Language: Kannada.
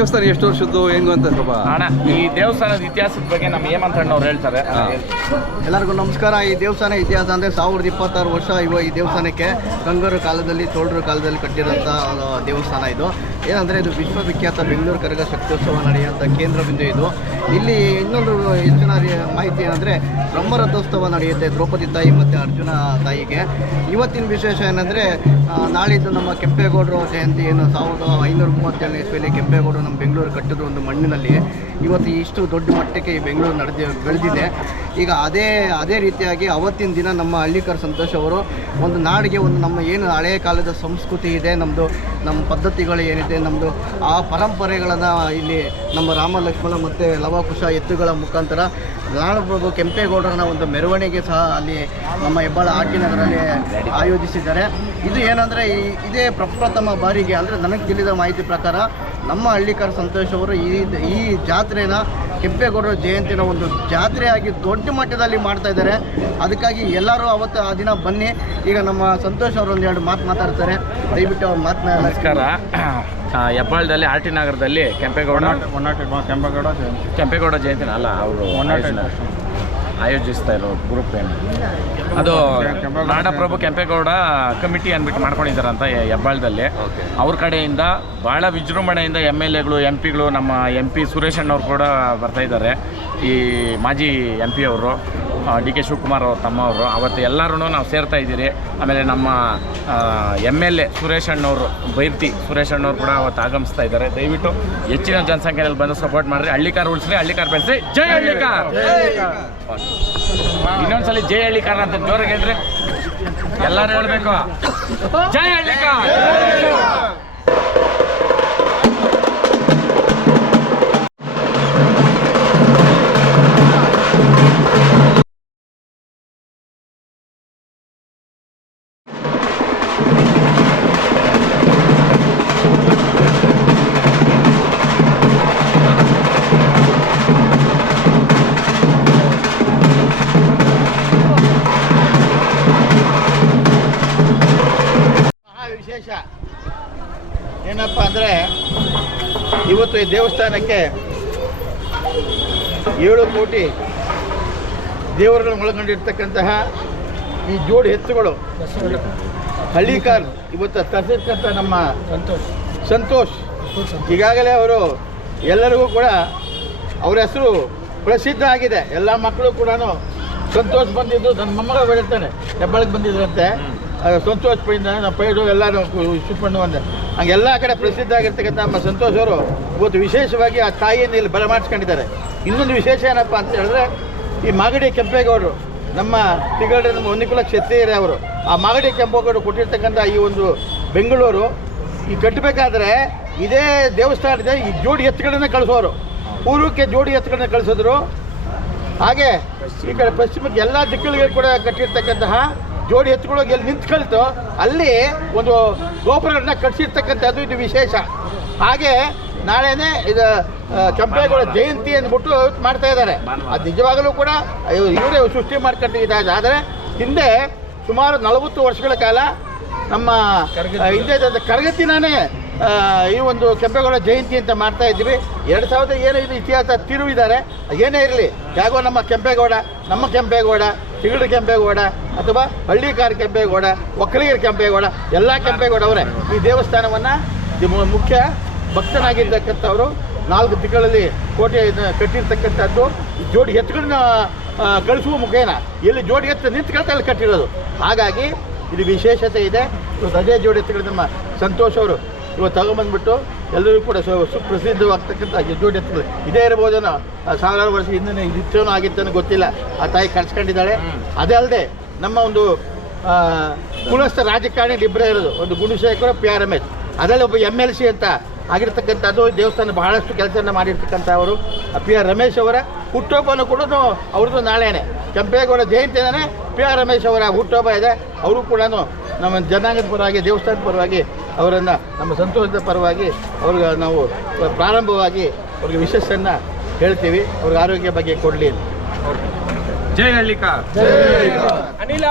ದೇವಸ್ಥಾನ ಎಷ್ಟು ವರ್ಷದ್ದು ಹೆಂಗು ಅಂತ ಸ್ವಲ್ಪ ಅಣ್ಣ ಈ ದೇವಸ್ಥಾನದ ಇತಿಹಾಸದ ಬಗ್ಗೆ ನಮ್ಮ ಹೇಮಂತಣ್ಣವ್ರು ಹೇಳ್ತಾರೆ. ಎಲ್ಲರಿಗೂ ನಮಸ್ಕಾರ. ಈ ದೇವಸ್ಥಾನ ಇತಿಹಾಸ ಅಂದರೆ 1026 ವರ್ಷ ಈ ದೇವಸ್ಥಾನಕ್ಕೆ ಗಂಗರ ಕಾಲದಲ್ಲಿ ಚೋಳರ ಕಾಲದಲ್ಲಿ ಕಟ್ಟಿರೋಂಥ ದೇವಸ್ಥಾನ ಇದು. ಏನಂದರೆ ಇದು ವಿಶ್ವವಿಖ್ಯಾತ ಬೆಂಗಳೂರು ಕರಗ ಶಕ್ತ್ಯೋತ್ಸವ ನಡೆಯುವಂಥ ಕೇಂದ್ರ ಬಿಂದು ಇದು. ಇಲ್ಲಿ ಇನ್ನೊಂದು ಹೆಚ್ಚಿನ ಮಾಹಿತಿ ಏನಂದರೆ ಬ್ರಹ್ಮರಥೋತ್ಸವ ನಡೆಯುತ್ತೆ ದ್ರೌಪದಿ ತಾಯಿ ಮತ್ತು ಅರ್ಜುನ ತಾಯಿಗೆ. ಇವತ್ತಿನ ವಿಶೇಷ ಏನಂದರೆ ನಾಳಿದ್ದು ನಮ್ಮ ಕೆಂಪೇಗೌಡರ ಜಯಂತಿ ಏನು 1537 ಇಸ್ವಿಯಲ್ಲಿ ಕೆಂಪೇಗೌಡರು ನಮ್ಮ ಬೆಂಗಳೂರು ಕಟ್ಟಿದ್ರು ಒಂದು ಮಣ್ಣಿನಲ್ಲಿ. ಇವತ್ತು ಇಷ್ಟು ದೊಡ್ಡ ಮಟ್ಟಕ್ಕೆ ಈ ಬೆಂಗಳೂರು ಬೆಳೆದಿದೆ. ಈಗ ಅದೇ ರೀತಿಯಾಗಿ ಅವತ್ತಿನ ದಿನ ನಮ್ಮ ಹಳ್ಳಿಕರ್ ಸಂತೋಷ್ ಅವರು ಒಂದು ನಾಡಿಗೆ ಒಂದು ನಮ್ಮ ಏನು ಹಳೆಯ ಕಾಲದ ಸಂಸ್ಕೃತಿ ಇದೆ, ನಮ್ಮ ಪದ್ಧತಿಗಳು ಏನಿದೆ, ನಮ್ಮದು ಆ ಪರಂಪರೆಗಳನ್ನು ಇಲ್ಲಿ ನಮ್ಮ ರಾಮ ಲಕ್ಷ್ಮಣ ಮತ್ತು ಲವಕುಶ ಎತ್ತುಗಳ ಮುಖಾಂತರ ನಾಡಪ್ರಭು ಕೆಂಪೇಗೌಡರನ್ನ ಒಂದು ಮೆರವಣಿಗೆ ಸಹ ಅಲ್ಲಿ ನಮ್ಮ ಹೆಬ್ಬಾಳ ಆರ್ ಟಿ ನಗರಲ್ಲಿ ಆಯೋಜಿಸಿದ್ದಾರೆ. ಇದು ಏನಂದರೆ ಇದೇ ಪ್ರಪ್ರಥಮ ಬಾರಿಗೆ ಅಂದರೆ ನನಗೆ ತಿಳಿದ ಮಾಹಿತಿ ಪ್ರಕಾರ ನಮ್ಮ ಹಳ್ಳಿಕರ್ ಸಂತೋಷ್ ಅವರು ಈ ಜಾತ್ರೆನ ಕೆಂಪೇಗೌಡರ ಜಯಂತಿನ ಒಂದು ಜಾತ್ರೆಯಾಗಿ ದೊಡ್ಡ ಮಟ್ಟದಲ್ಲಿ ಮಾಡ್ತಾ ಇದ್ದಾರೆ. ಅದಕ್ಕಾಗಿ ಎಲ್ಲರೂ ಅವತ್ತು ಆ ದಿನ ಬನ್ನಿ. ಈಗ ನಮ್ಮ ಸಂತೋಷ್ ಅವರು ಒಂದೆರಡು ಮಾತಾಡ್ತಾರೆ, ದಯವಿಟ್ಟು ಅವ್ರ ಮಾತನ್ನ. ನಮಸ್ಕಾರ. ಹೆಬ್ಬಾಳದಲ್ಲಿ ಆರ್ ಟಿ ನಗರದಲ್ಲಿ ಕೆಂಪೇಗೌಡ ಜಯಂತಿನ ಅಲ್ಲ ಅವರು ಆಯೋಜಿಸ್ತಾ ಇರೋ ಗ್ರೂಪ್ ಏನು ಅದು ನಾಡಪ್ರಭು ಕೆಂಪೇಗೌಡ ಕಮಿಟಿ ಅಂದ್ಬಿಟ್ಟು ಮಾಡ್ಕೊಂಡಿದ್ದಾರಂತ ಹೆಬ್ಬಾಳದಲ್ಲಿ. ಅವ್ರ ಕಡೆಯಿಂದ ಭಾಳ ವಿಜೃಂಭಣೆಯಿಂದ MLAಗಳು MP ಗಳು ನಮ್ಮ MP ಸುರೇಶ್ ಅಣ್ಣವ್ರು ಕೂಡ ಬರ್ತಾಯಿದ್ದಾರೆ. ಈ ಮಾಜಿ MP ಅವರು DK ಶಿವಕುಮಾರ್ ಅವ್ರ ತಮ್ಮ ಅವರು ಅವತ್ತು ಎಲ್ಲರೂ ನಾವು ಸೇರ್ತಾ ಇದ್ದೀರಿ. ಆಮೇಲೆ ನಮ್ಮ MLA ಸುರೇಶ್ ಅಣ್ಣವರು ಬೈರ್ತಿ ಸುರೇಶ್ ಅಣ್ಣವ್ರು ಕೂಡ ಅವತ್ತು ಆಗಮಿಸ್ತಾ ಇದ್ದಾರೆ. ದಯವಿಟ್ಟು ಹೆಚ್ಚಿನ ಜನಸಂಖ್ಯೆಯಲ್ಲಿ ಬಂದು ಸಪೋರ್ಟ್ ಮಾಡಿರಿ. ಹಳ್ಳಿಕಾರ್ ಉಳಿಸ್ರಿ, ಹಳ್ಳಿಕಾರ್ ಬೆಳೆಸಿ. ಜೈ ಹಳ್ಳಿಕಾರ್. ಇನ್ನೊಂದ್ಸಲಿ ಜೈ ಹಳ್ಳಿಕಾರ್ ಅಂತ ಜೋರಾಗಿ ಹೇಳ್ರಿ, ಎಲ್ಲರೂ ಹೇಳ್ಬೇಕು. ಜೈ ಹಳ್ಳಿಕಾರ್. ವಿಶೇಷ ಏನಪ್ಪ ಅಂದರೆ ಇವತ್ತು ಈ ದೇವಸ್ಥಾನಕ್ಕೆ 7 ಕೋಟಿ ದೇವರುಗಳನ್ನು ಒಳಗೊಂಡಿರ್ತಕ್ಕಂತಹ ಈ ಜೋಡಿ ಎತ್ತುಗಳು ಹಳ್ಳಿಕಾರ್ ಇವತ್ತು ತರಿಸಿರ್ತಕ್ಕಂಥ ನಮ್ಮ ಸಂತೋಷ್ ಈಗಾಗಲೇ ಅವರು ಎಲ್ಲರಿಗೂ ಕೂಡ ಅವರ ಹೆಸರು ಪ್ರಸಿದ್ಧ ಆಗಿದೆ. ಎಲ್ಲ ಮಕ್ಕಳು ಕೂಡ ಸಂತೋಷ್ ಬಂದಿದ್ದು ನನ್ನ ಮೊಮ್ಮಗ ಬೆಳೀತಾನೆ ಹೆಬ್ಬಾಳಕ್ಕೆ ಬಂದಿದ್ರಂತೆ. ಸಂತೋಷ್ ಪೈಡು ಎಲ್ಲರೂ ಶಿವಪಣ್ಣು ಅಂದೆ ಹಂಗೆಲ್ಲ ಕಡೆ ಪ್ರಸಿದ್ಧ ಆಗಿರ್ತಕ್ಕಂಥ ನಮ್ಮ ಸಂತೋಷ್ ಅವರು ಇವತ್ತು ವಿಶೇಷವಾಗಿ ಆ ತಾಯಿಯನ್ನು ಇಲ್ಲಿ ಬರಮಾಡಿಸ್ಕೊಂಡಿದ್ದಾರೆ. ಇನ್ನೊಂದು ವಿಶೇಷ ಏನಪ್ಪ ಅಂತ ಹೇಳಿದ್ರೆ ಈ ಮಾಗಡಿ ಕೆಂಪೇಗೌಡರು ನಮ್ಮ ತಿಗಳ್ರೆ ನಮ್ಮ ಹೊನ್ನಿಕುಲ ಕ್ಷತ್ರಿಯರೇ ಅವರು. ಆ ಮಾಗಡಿ ಕೆಂಪೇಗೌಡರು ಕೊಟ್ಟಿರ್ತಕ್ಕಂಥ ಈ ಒಂದು ಬೆಂಗಳೂರು ಈ ಕಟ್ಟಬೇಕಾದ್ರೆ ಇದೇ ದೇವಸ್ಥಾನದ ಈ ಜೋಡಿ ಎತ್ತುಗಳನ್ನೇ ಕಳಿಸೋರು. ಪೂರ್ವಕ್ಕೆ ಜೋಡಿ ಎತ್ತುಗಳನ್ನ ಕಳಿಸಿದ್ರು. ಹಾಗೆ ಈ ಕಡೆ ಪಶ್ಚಿಮಕ್ಕೆ ಎಲ್ಲ ದಿಕ್ಕುಗಳಿಗೆ ಕೂಡ ಕಟ್ಟಿರ್ತಕ್ಕಂತಹ ಜೋಡಿ ಎತ್ತುಗಳಿಗೆ ಎಲ್ಲಿ ನಿಂತ್ಕೊಳ್ತು ಅಲ್ಲಿ ಒಂದು ಗೋಪುರಗಳನ್ನ ಕಟ್ಟಿಸಿರ್ತಕ್ಕಂಥದ್ದು ಇದು ವಿಶೇಷ. ಹಾಗೆ ನಾಳೆನೇ ಇದು ಕೆಂಪೇಗೌಡ ಜಯಂತಿ ಅಂದ್ಬಿಟ್ಟು ಮಾಡ್ತಾ ಇದ್ದಾರೆ. ಅದು ನಿಜವಾಗಲೂ ಕೂಡ ಇವರೇ ಸೃಷ್ಟಿ ಮಾಡ್ಕೊಂಡಿದ್ದಾರೆ. ಆದರೆ ಹಿಂದೆ ಸುಮಾರು 40 ವರ್ಷಗಳ ಕಾಲ ನಮ್ಮ ಹಿಂದೆ ಕರಗತಿನೇ ಈ ಒಂದು ಕೆಂಪೇಗೌಡ ಜಯಂತಿ ಅಂತ ಮಾಡ್ತಾ ಇದ್ದೀವಿ. 2000 ಏನೋ ಇದು ಇತಿಹಾಸ ತಿರುವಿದ್ದಾರೆ. ಏನೇ ಇರಲಿ, ಯಾಗೋ ನಮ್ಮ ಕೆಂಪೇಗೌಡ ತಿಗಳ್ರ ಕೆಂಪೇಗೌಡ ಅಥವಾ ಹಳ್ಳಿಕಾರ್ ಕೆಂಪೇಗೌಡ, ಒಕ್ಕಲಿಗರ ಕೆಂಪೇಗೌಡ, ಎಲ್ಲ ಕೆಂಪೇಗೌಡ ಅವರೇ ಈ ದೇವಸ್ಥಾನವನ್ನು ಮುಖ್ಯ ಭಕ್ತನಾಗಿರ್ತಕ್ಕಂಥವರು. 4 ದಿಕ್ಕುಗಳಲ್ಲಿ ಕೋಟೆ ಕಟ್ಟಿರ್ತಕ್ಕಂಥದ್ದು ಜೋಡಿ ಎತ್ತುಗಳನ್ನ ಕಳಿಸುವ ಮುಖೇನ ಎಲ್ಲಿ ಜೋಡಿ ಎತ್ತು ನಿಂತ್ಕೊಳ್ತಾ ಅಲ್ಲಿ ಕಟ್ಟಿರೋದು. ಹಾಗಾಗಿ ಇದು ವಿಶೇಷತೆ ಇದೆ. ಇವತ್ತು ಅದೇ ಜೋಡಿ ಎತ್ತುಗಳು ನಮ್ಮ ಸಂತೋಷ್ ಅವರು ಇವತ್ತು ತಗೊಂಬಂದ್ಬಿಟ್ಟು ಎಲ್ಲರಿಗೂ ಕೂಡ ಸುಪ್ರಸಿದ್ಧವಾಗ್ತಕ್ಕಂಥ ಜೋಡಿ ಎತ್ತುಗಳು ಇದೇ ಇರ್ಬೋದೇನೋ. 1000 ವರ್ಷ ಹಿಂದೆ ಇದಿತ್ತೇನೋ ಆಗಿತ್ತೇನೋ ಗೊತ್ತಿಲ್ಲ. ಆ ತಾಯಿ ಕಳ್ಸ್ಕೊಂಡಿದ್ದಾಳೆ. ಅದೇ ಅಲ್ಲದೆ ನಮ್ಮ ಒಂದು ಕುಲಸ್ಥ ರಾಜಕಾರಣಿ ಇಬ್ಬರೇ ಇರೋದು, ಒಂದು ಗುಣಶೇಖರ PR ರಮೇಶ್, ಅದರಲ್ಲಿ ಒಬ್ಬ MLC ಅಂತ ಆಗಿರ್ತಕ್ಕಂಥದ್ದು. ದೇವಸ್ಥಾನ ಬಹಳಷ್ಟು ಕೆಲಸನ ಮಾಡಿರ್ತಕ್ಕಂಥವರು PR ರಮೇಶ್ ಅವರ ಹುಟ್ಟುಹಬ್ಬನೂ ಕೂಡ ಅವ್ರದ್ದು ನಾಳೆನೇ ಕೆಂಪೇಗೌಡ ಜಯಂತಿನೇ PR ರಮೇಶ್ ಅವರ ಹುಟ್ಟುಹಬ್ಬ ಇದೆ. ಅವರು ಕೂಡ ನಮ್ಮ ಜನಾಂಗದ ಪರವಾಗಿ ದೇವಸ್ಥಾನದ ಪರವಾಗಿ ಅವರನ್ನು ನಮ್ಮ ಸಂತೋಷದ ಪರವಾಗಿ ಅವ್ರಿಗೆ ನಾವು ಪ್ರಾರಂಭವಾಗಿ ಅವ್ರಿಗೆ ವಿಶೇಷನ್ನು ಹೇಳ್ತೀವಿ. ಅವ್ರಿಗೆ ಆರೋಗ್ಯ ಬಗ್ಗೆ ಕೊಡಲಿ. ಜೈ ಹಳ್ಳಿಕಾರ್. ಅನಿಲ